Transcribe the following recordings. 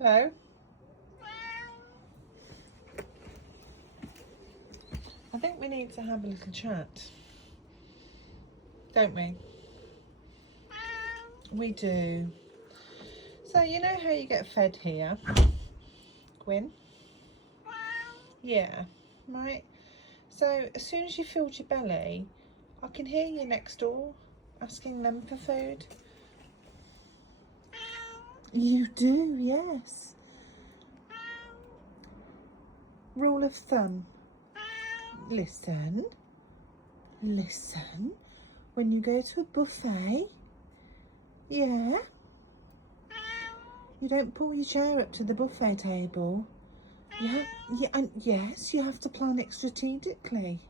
Hello? I think we need to have a little chat, don't we? We do. So you know how you get fed here, Gwyn? Yeah, right. So as soon as you filled your belly, I can hear you next door asking them for food. You do, yes. Rule of thumb. Listen. When you go to a buffet, yeah, you don't pull your chair up to the buffet table. Yeah, and yes, you have to plan it strategically.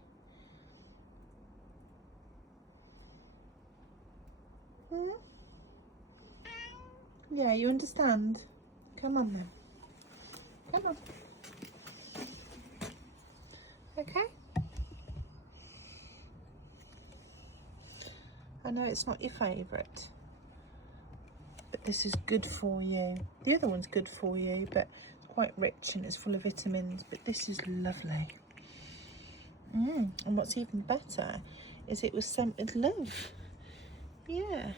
Hmm? Yeah, you understand? Come on then. Come on. Okay? I know it's not your favourite, but this is good for you. The other one's good for you, but it's quite rich and it's full of vitamins, but this is lovely. And what's even better is it was sent with love. Yeah.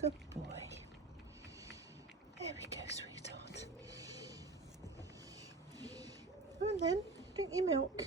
Good boy. There we go, sweetheart. Come on then, drink your milk.